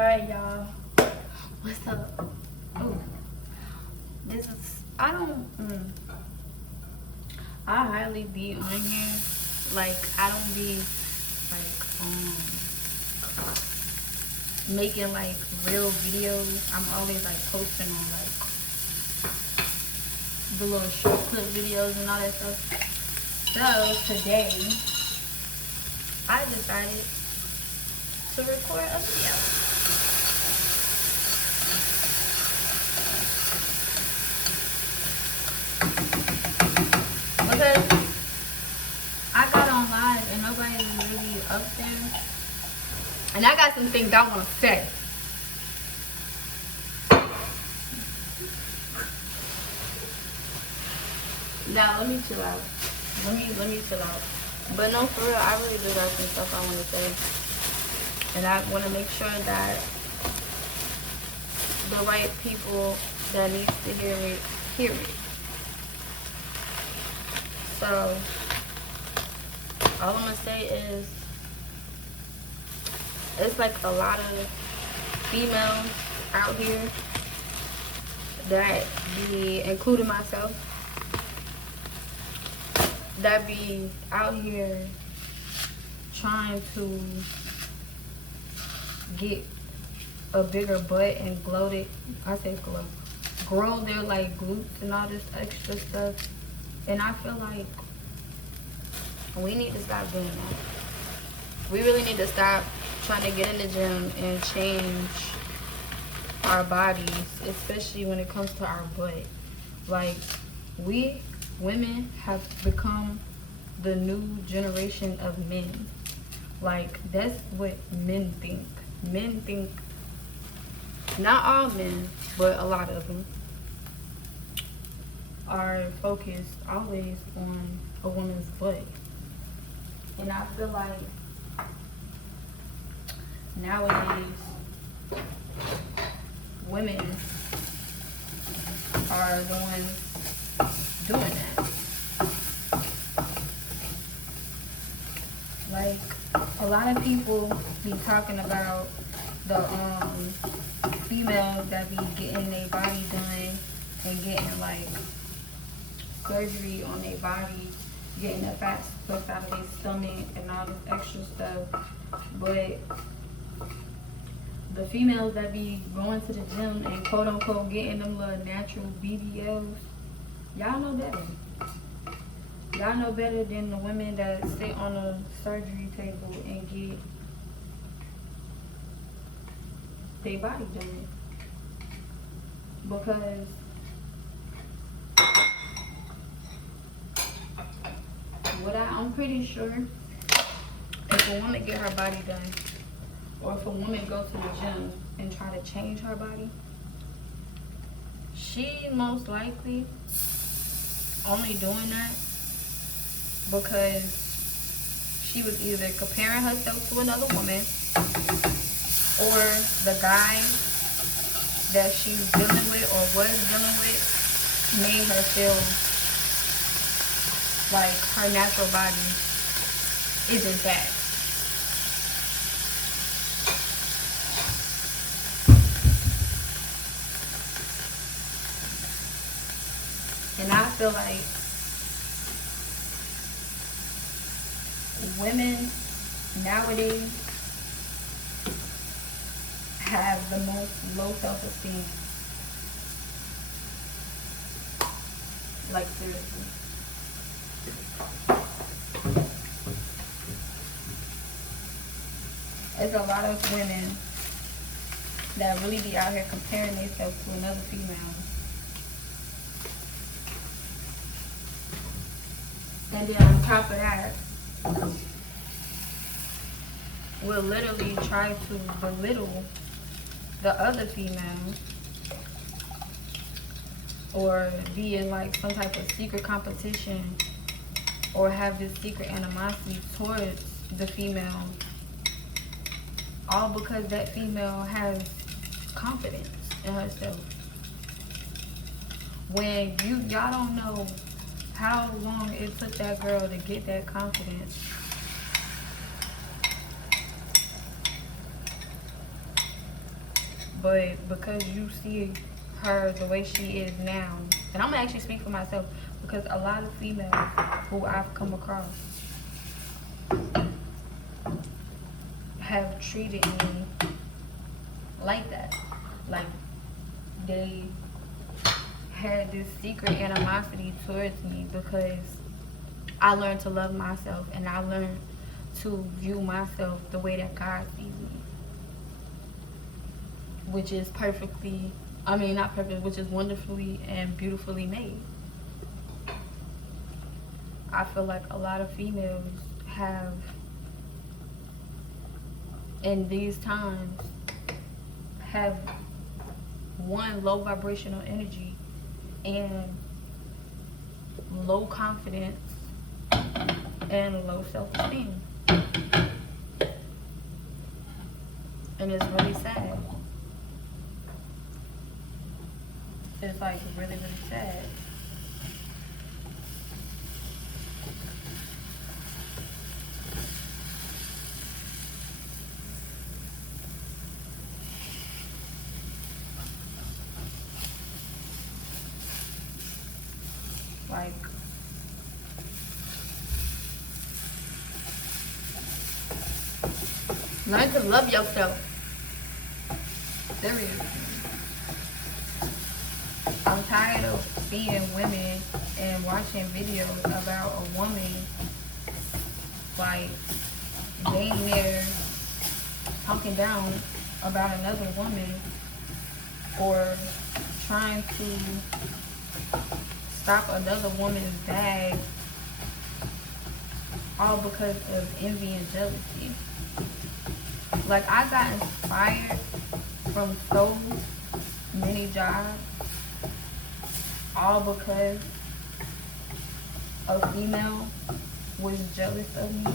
Alright, y'all. What's up? Oh, this is, I hardly be on here. Like, I don't be, like, making, like, real videos. I'm always, like, posting on, like, the little short clip videos and all that stuff. So, today, I decided to record a video. Because I got on live and nobody's really up there. And I got some things I want to say. Now let me chill out. Let me chill out. But no, for real, I really do got some stuff I want to say. And I want to make sure that the right people that needs to hear it, hear it. So, all I'm going to say is, it's like a lot of females out here that be, including myself, that be out here trying to get a bigger butt and gloat it. I say gloat. Grow their like glutes and all this extra stuff. And I feel like we need to stop doing that. We really need to stop trying to get in the gym and change our bodies, especially when it comes to our butt. Like, we women have become the new generation of men. Like, that's what men think. Men think, not all men, but a lot of them are focused always on a woman's butt. And I feel like nowadays women are the ones doing that. Like, a lot of people be talking about the females that be getting their body done and getting like surgery on their body, getting the fat pushed out of their stomach and all this extra stuff. But the females that be going to the gym and quote unquote getting them little natural BBLs, y'all know better. Y'all know better than the women that sit on a surgery table and get their body done. Because I'm pretty sure if a woman get her body done, or if a woman go to the gym and try to change her body, she most likely only doing that because she was either comparing herself to another woman, or the guy that she's dealing with or was dealing with made her feel like her natural body isn't that. And I feel like women nowadays have the most low self-esteem. Like, seriously. There's a lot of women that really be out here comparing themselves to another female. And then on top of that, will literally try to belittle the other female, or be in like some type of secret competition, or have this secret animosity towards the female, all because that female has confidence in herself. When y'all don't know how long it took that girl to get that confidence. But because you see her the way she is now, and I'm gonna actually speak for myself, because a lot of females who I've come across have treated me like that. Like, they had this secret animosity towards me because I learned to love myself, and I learned to view myself the way that God sees me, which is perfectly, I mean, not perfect, which is wonderfully and beautifully made. I feel like a lot of females have, in these times, have one, low vibrational energy and low confidence and low self-esteem. And it's really sad. It's like really, really sad. Like, learn to love yourself. Serious. I'm tired of seeing women and watching videos about a woman like being there talking down about another woman or trying to stop another woman's bag, all because of envy and jealousy. Like, I got inspired from so many jobs, all because a female was jealous of me.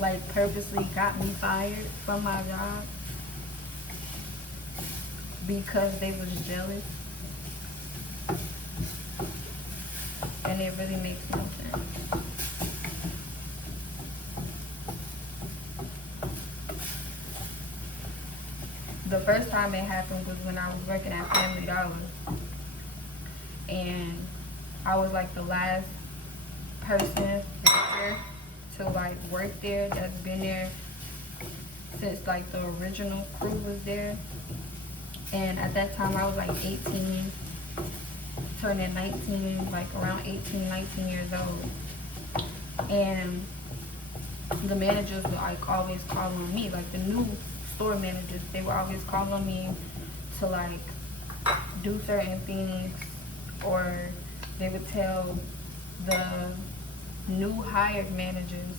Like, purposely got me fired from my job because they was jealous. And it really makes no sense. The first time it happened was when I was working at Family Dollar. And I was like the last person there to like work there that's been there since like the original crew was there. And at that time I was like 18, turning 19, like around 18, 19 years old. And the managers would like always call on me, like the new store managers, they would always call on me to like do certain things, or they would tell the new hired managers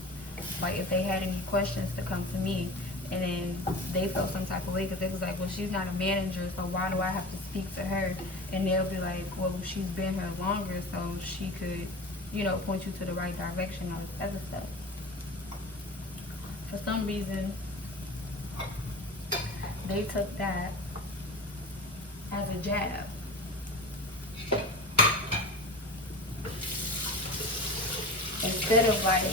like if they had any questions to come to me. And then they felt some type of way because they was like, well, she's not a manager, so why do I have to speak to her? And they'll be like, well, she's been here longer, so she could, you know, point you to the right direction, all this other stuff. For some reason, they took that as a jab. Instead of like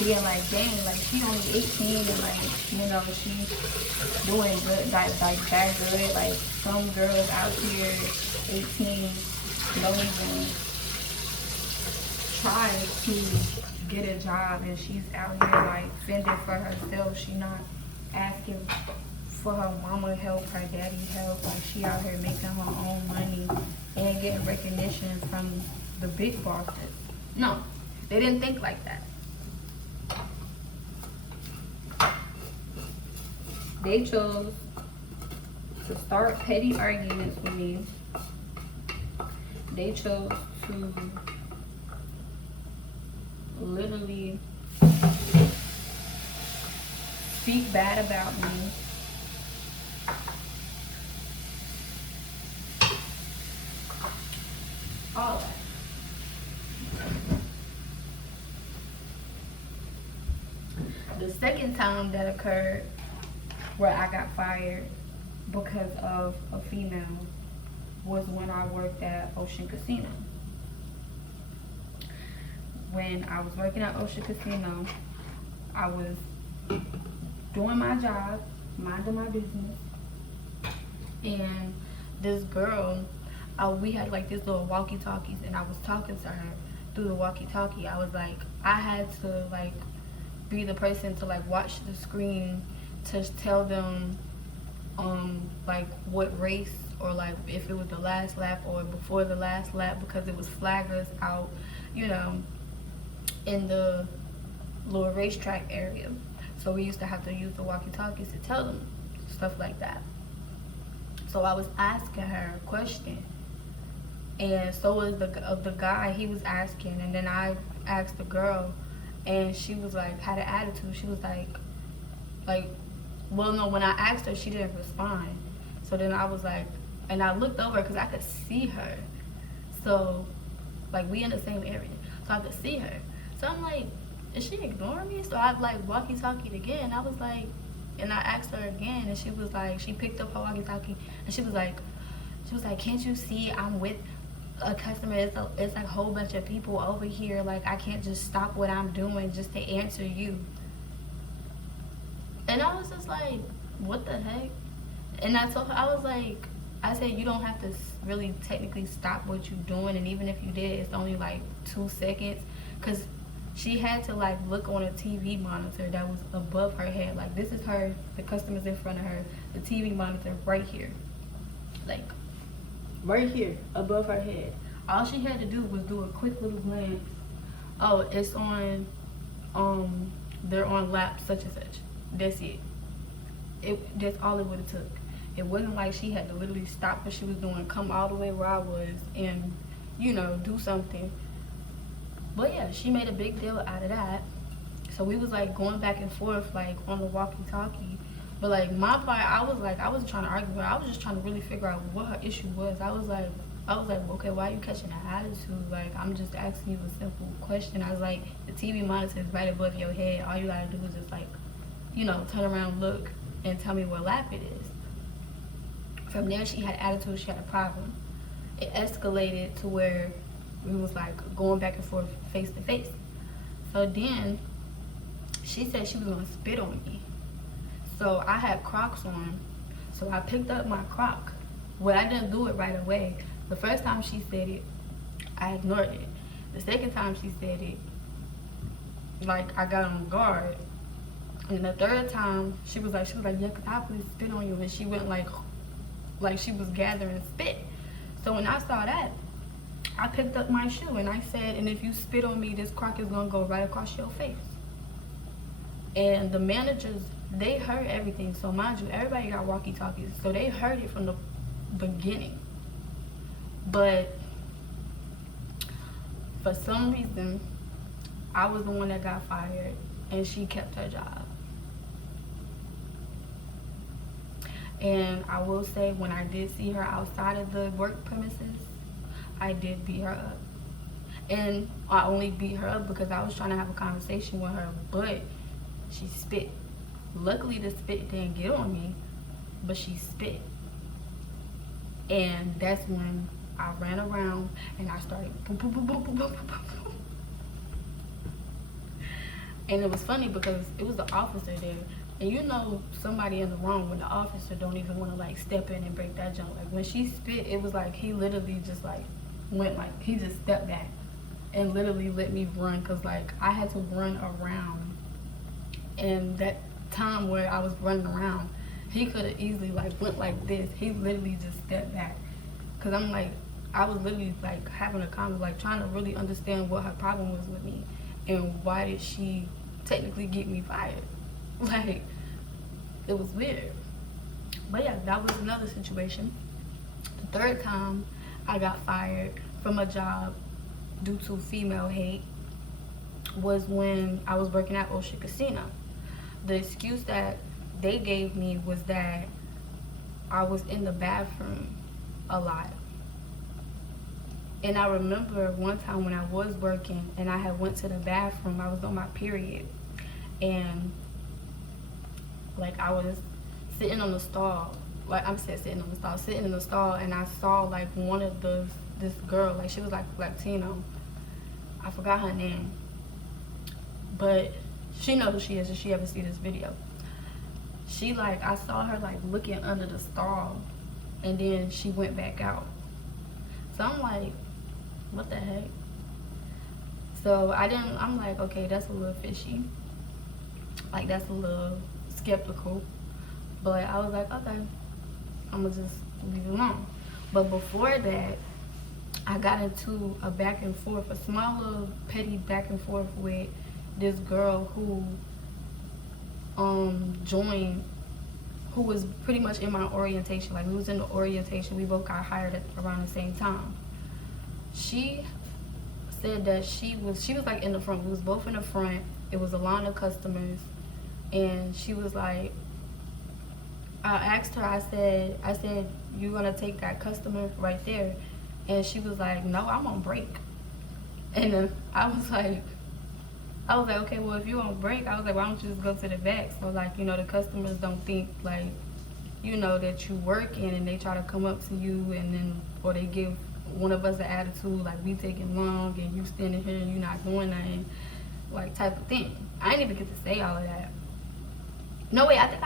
being like, dang, like she only 18 and like, you know, she's doing good, like that good. Like some girls out here, 18, don't even try to get a job, and she's out here like fending for herself. She not asking for her mama help, her daddy help. Like she out here making her own money and getting recognition from the big bosses. No, they didn't think like that. They chose to start petty arguments with me. They chose to literally speak bad about me. All that. The second time that occurred where I got fired because of a female was when I worked at Ocean Casino. When I was working at Ocean Casino, I was doing my job, minding my business, and this girl, we had like this little walkie-talkies, and I was talking to her through the walkie-talkie. I was like, I had to like be the person to like watch the screen to tell them like what race, or like if it was the last lap or before the last lap, because it was flaggers out, you know, in the little racetrack area. So we used to have to use the walkie-talkies to tell them stuff like that. So I was asking her a question, and so was the guy. He was asking, and then I asked the girl, and she was like, had an attitude. She was like, well, no, when I asked her, she didn't respond. So then I was like, and I looked over because I could see her. So, like, we in the same area, so I could see her. So I'm like, is she ignoring me? So I like walkie-talkied again. I was like, and I asked her again, and she was like, she picked up her walkie-talkie, and she was like, can't you see I'm with a customer? It's like a whole bunch of people over here. Like, I can't just stop what I'm doing just to answer you. And I was just like, what the heck? And I told her, I said, you don't have to really technically stop what you're doing, and even if you did, it's only like 2 seconds, because she had to like look on a TV monitor that was above her head. Like, this is her, the customer's in front of her, the TV monitor right here, like right here above her head. All she had to do was do a quick little glance. Oh, it's on, they're on lap such and such. That's it. That's all it would have took. It wasn't like she had to literally stop what she was doing, come all the way where I was, and, you know, do something. But yeah, she made a big deal out of that. So we was like going back and forth like on the walkie-talkie. But like my part, I wasn't trying to argue with her. I was just trying to really figure out what her issue was. I was like, okay, why are you catching an attitude? Like, I'm just asking you a simple question. I was like, the TV monitor is right above your head. All you gotta do is just like, you know, turn around, look, and tell me what lap it is. From there, she had attitude, she had a problem. It escalated to where we was like going back and forth face to face. So then she said she was gonna spit on me. So I had Crocs on, so I picked up my Croc. Well, I didn't do it right away. The first time she said it, I ignored it. The second time she said it, like, I got on guard. And the third time, she was like, yeah, cause I please spit on you. And she went like she was gathering spit. So when I saw that, I picked up my shoe and I said, and if you spit on me, this Croc is gonna go right across your face. And the managers, they heard everything. So mind you, everybody got walkie-talkies, so they heard it from the beginning. But for some reason, I was the one that got fired, and she kept her job. And I will say, when I did see her outside of the work premises, I did beat her up. And I only beat her up because I was trying to have a conversation with her, but she spit. Luckily, the spit didn't get on me, but she spit. And that's when I ran around and I started boom, boom, boom, boom, boom, boom, boom, boom. And it was funny because it was the officer there. And you know somebody in the wrong when the officer don't even want to like step in and break that jump. Like when she spit, it was like he literally just like went like, he just stepped back and literally let me run, because like I had to run around. And that time where I was running around, he could have easily like went like this. He literally just stepped back, because I'm like, I was literally like having a conversation, like trying to really understand what her problem was with me and why did she technically get me fired. Like, it was weird. But yeah, that was another situation. The third time I got fired from a job due to female hate was when I was working at Ocean Casino. The excuse that they gave me was that I was in the bathroom a lot. And I remember one time when I was working and I had went to the bathroom, I was on my period, and like I was sitting on the stall, like I'm sitting in the stall, and I saw like one of this girl, like she was like Latino, I forgot her name, but She knows who she is if she ever see this video. She like, I saw her like looking under the stall, and then she went back out. So I'm like, what the heck? So I'm like, okay, that's a little fishy. Like, that's a little skeptical. But I was like, okay, I'm gonna just leave it alone. But before that, I got into a back and forth, a small little petty back and forth with this girl who joined, who was pretty much in my orientation. Like, we was in the orientation, we both got hired at around the same time. She said that she was like in the front. We was both in the front. It was a line of customers, and she was like, I asked her, I said, you gonna take that customer right there? And she was like, no, I'm on break. And then I was like, okay, well, if you on break, I was like, why don't you just go to the back? So, like, you know, the customers don't think, like, you know, that you working, and they try to come up to you, and then, or they give one of us an attitude, like, we taking long, and you standing here, and you not doing nothing, like, type of thing. I didn't even get to say all of that. No, wait, I think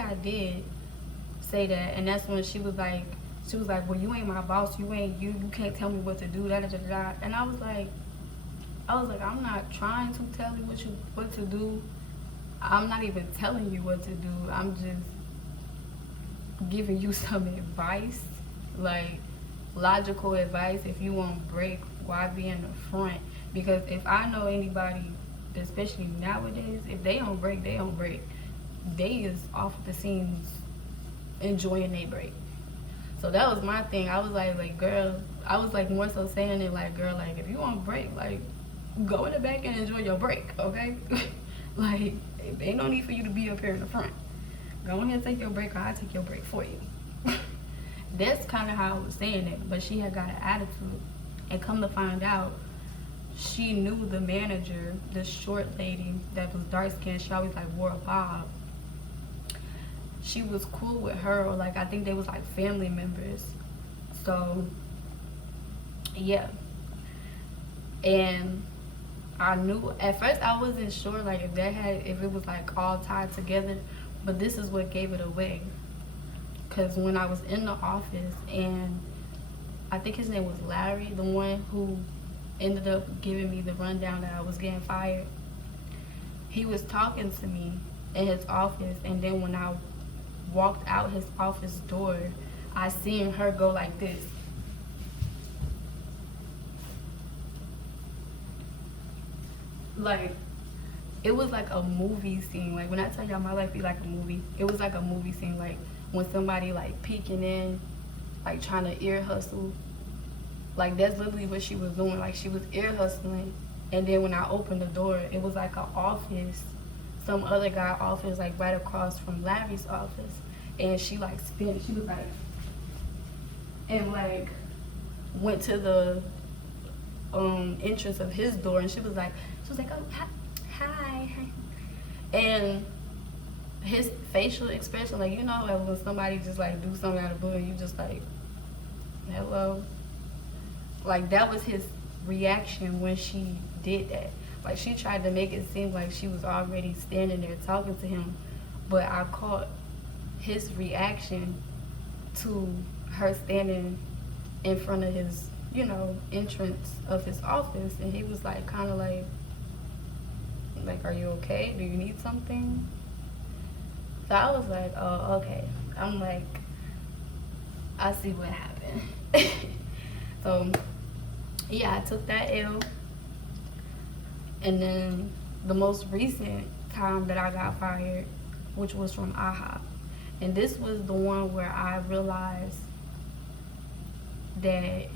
I did say that, and that's when she was like, well, you ain't my boss, you can't tell me what to do, da da da da. And I was like, I'm not trying to tell you what to do. I'm not even telling you what to do. I'm just giving you some advice, like logical advice. If you want break, why be in the front? Because if I know anybody, especially nowadays, if they don't break, they don't break. They is off the scenes enjoying their break. So that was my thing. I was like, girl, I was like more so saying it like, girl, like, if you want break, like, go in the back and enjoy your break, okay? Like, ain't no need for you to be up here in the front. Go ahead and take your break, or I'll take your break for you. That's kind of how I was saying it, but she had got an attitude. And come to find out, she knew the manager, this short lady that was dark skinned. She always like wore a bob. She was cool with her, or like, I think they was like family members. So yeah. And I knew at first, I wasn't sure like if it was like all tied together, but this is what gave it away. Because when I was in the office, and I think his name was Larry, the one who ended up giving me the rundown that I was getting fired, he was talking to me in his office, and then when I walked out his office door, I seen her go like this. Like, it was like a movie scene. Like, when I tell y'all my life be like a movie, it was like a movie scene. Like, when somebody like peeking in, like trying to ear hustle. Like, that's literally what she was doing. Like, she was ear hustling. And then when I opened the door, it was like an office, some other guy office, like right across from Larry's office. And she like spin, she was like, and like went to the entrance of his door, and she was like, oh, hi. And his facial expression, like, you know, like when somebody just like do something out of the blue, and you just like, hello. Like, that was his reaction when she did that. Like, she tried to make it seem like she was already standing there talking to him, but I caught his reaction to her standing in front of his, you know, entrance of his office, and he was like, kind of like, are you okay? Do you need something? So I was like, oh, okay. I'm like, I see what happened. So yeah, I took that L. And then the most recent time that I got fired, which was from IHOP. And this was the one where I realized that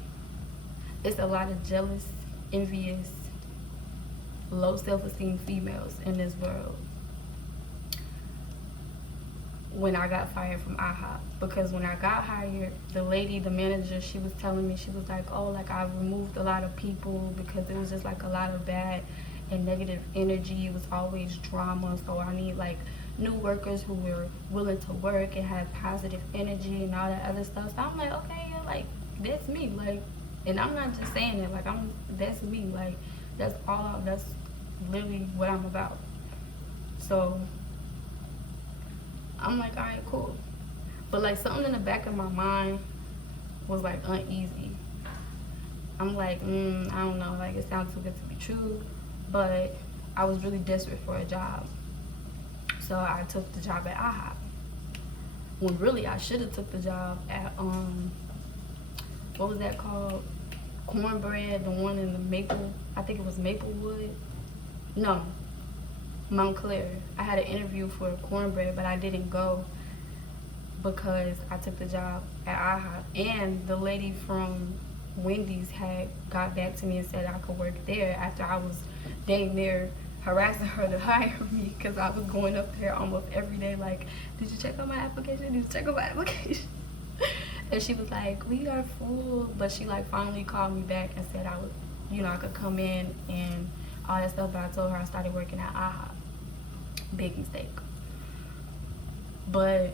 it's a lot of jealous, envious, low self-esteem females in this world. When I got fired from IHOP, because when I got hired, the lady, the manager, she was telling me, she was like, oh, like, I removed a lot of people because it was just like a lot of bad and negative energy. It was always drama, so I need like new workers who were willing to work and have positive energy and all that other stuff. So I'm like, okay, yeah, like, that's me, like, and I'm not just saying it, like, that's me, like, that's literally what I'm about. So I'm like, all right, cool. But like something in the back of my mind was like uneasy. I'm like, I don't know, like it sounds too good to be true. But I was really desperate for a job. So I took the job at IHOP. When really I should have took the job at what was that called? Cornbread, the one in the Maple, I think it was Maplewood. No, Montclair. I had an interview for Cornbread, but I didn't go because I took the job at IHOP. And the lady from Wendy's had got back to me and said I could work there after I was dang near harassing her to hire me because I was going up there almost every day like, did you check on my application? Did you check on my application? And she was like, we are full. But she like finally called me back and said I would, I could come in and all that stuff. But I told her I started working at IHOP. Big mistake. But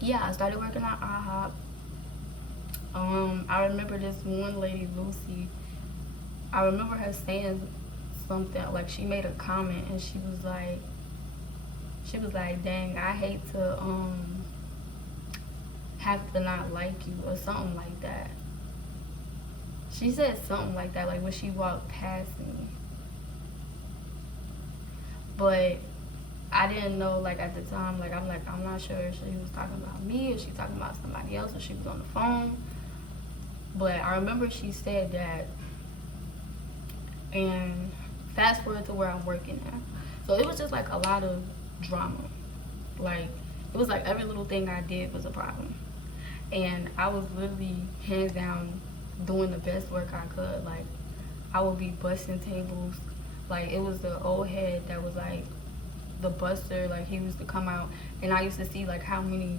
yeah, I started working at IHOP. I remember this one lady, Lucy. I remember her saying something, like she made a comment and she was like, dang, I hate to have to not like you or something like that. She said something like that, like when she walked past me. But I didn't know, like at the time, like I'm not sure if she was talking about me or she talking about somebody else or she was on the phone. But I remember she said that. And fast forward to where I'm working now. So it was just like a lot of drama. Like it was like every little thing I did was a problem. And I was literally hands down doing the best work I could. Like I would be busting tables. Like it was the old head that was like the buster, like he used to come out and I used to see like how many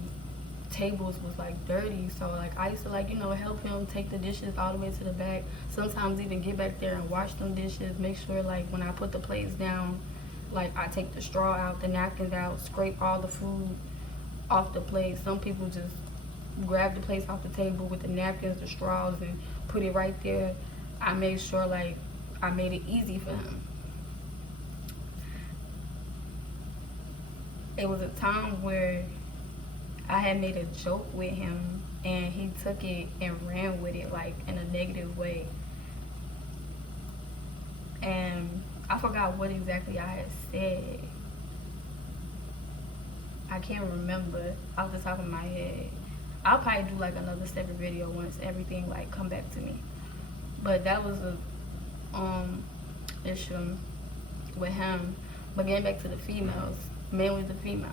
tables was like dirty. So like I used to like, help him take the dishes all the way to the back. Sometimes even get back there and wash them dishes, make sure like when I put the plates down, like I take the straw out, the napkins out, scrape all the food off the plate. Some people just grab the plates off the table with the napkins, the straws, and put it right there. I made sure like I made it easy for him. It was a time where I had made a joke with him and he took it and ran with it like in a negative way. And I forgot what exactly I had said. I can't remember off the top of my head. I'll probably do like another separate video once everything like come back to me. But that was a issue with him. But getting back to the females, mainly the females.